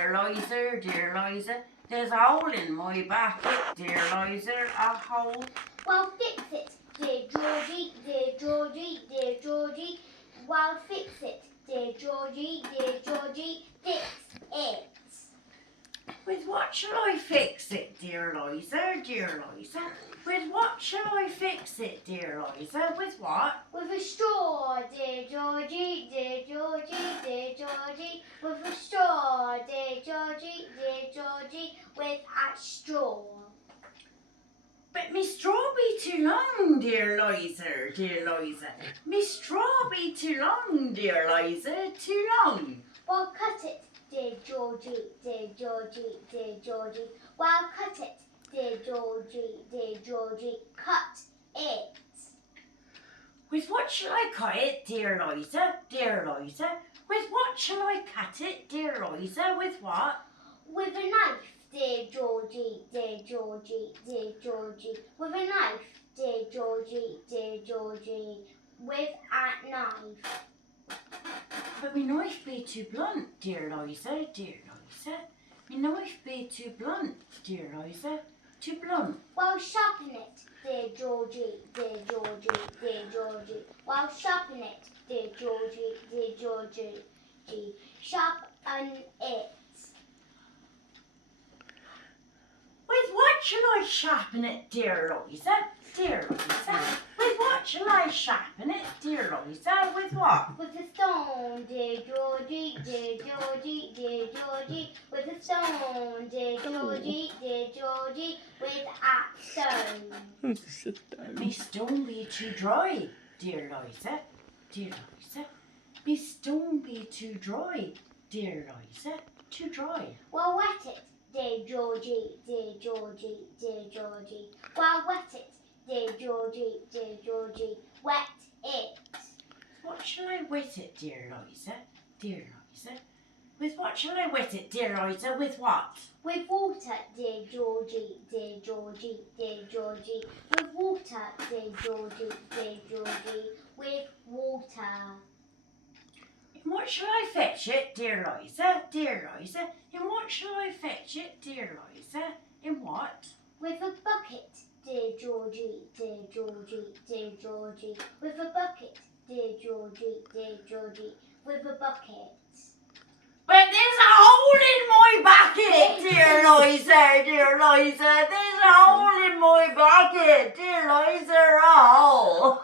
dear Liza, there's a hole in my bucket, dear Liza, a hole. Well, fix it, dear Georgie, dear Georgie, dear Georgie. Well, fix it, dear Georgie, fix it. With what shall I fix it, dear Liza, With what shall I fix it, dear Liza, with what? With a straw, dear Georgie, dear Georgie. With a straw, dear Georgie, with a straw. But me straw be too long, dear Liza. Me straw be too long, dear Liza, too long. Well, cut it, dear Georgie, Well, cut it, dear Georgie, cut it. With what shall I cut it, dear Liza, With what shall I cut it, dear Liza, with what? With a knife, dear Georgie, With a knife, dear Georgie, with a knife. But me knife be too blunt, dear Liza, Me knife be too blunt, dear Liza, too blunt. Well, sharpen it, dear Georgie, Well, sharpen it, dear Georgie, Sharpen it. With what shall I sharpen it, dear Liza, With what shall I sharpen it, dear Liza, with what? With a stone, dear Georgie, With a stone, dear Georgie, with a stone. Me stone be too dry, dear Liza, Me stone be too dry, dear Liza, too dry. Well, wet it, dear Georgie, Well, wet it, dear Georgie, wet it. What shall I wet it, dear Liza, With what shall I wet it, dear Liza, with what? With water, dear Georgie, With water, dear Georgie, with water. In what shall I fetch it, dear Liza, In what shall I fetch it, dear Liza, in what? With a bucket, dear Georgie, With a bucket, dear Georgie, with a bucket. But there's a hole in my bucket, dear Liza, There's a hole in my bucket, dear Liza, a hole.